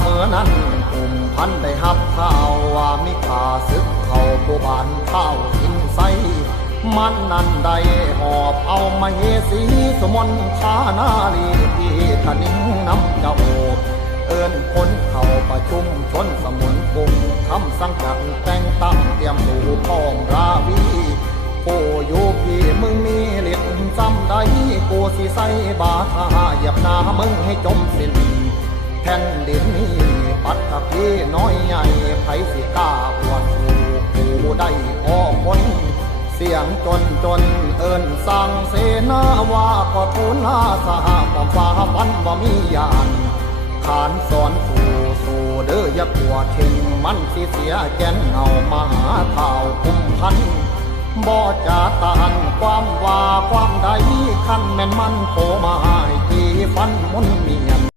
เมื่อนั้นกลุ่มพันได้หับเข่าว่ามีข่าศึกเข้าผู้บานเท้าหินใสมันนั้นได้หอบเอามาเฮสีสมนทานาลีที่ทนิ่งนำเจ้าเอิ้นคนเข้าประชุมชนสมุนกลุ่มคำสังกัดแต่งตั้งเตรียมสู่พ้องราวีโอ้อยู่พี่มึงมีเลียญจำได้กูสิใส่บาทาเหยียบหน้ามึงให้จมสิ้น แผ่นดินนี้ปัตตภีน้อยใหญ่ไผสิกล้าอวดสู่ผู้ได้พอคนเสียงจนจนเอิญสั่งเสนาว่าขอทูลลาสหความฟ้าฟันว่ามียานขานสอนสู่สู่เด้ออย่ากลัวเข่งมันสิเสียแกนเงามาหาเท่าคุ้มพันบ่จะตานความว่าความใดขั้นแม่นมันโผมาให้กี่ฟันมุนเมียน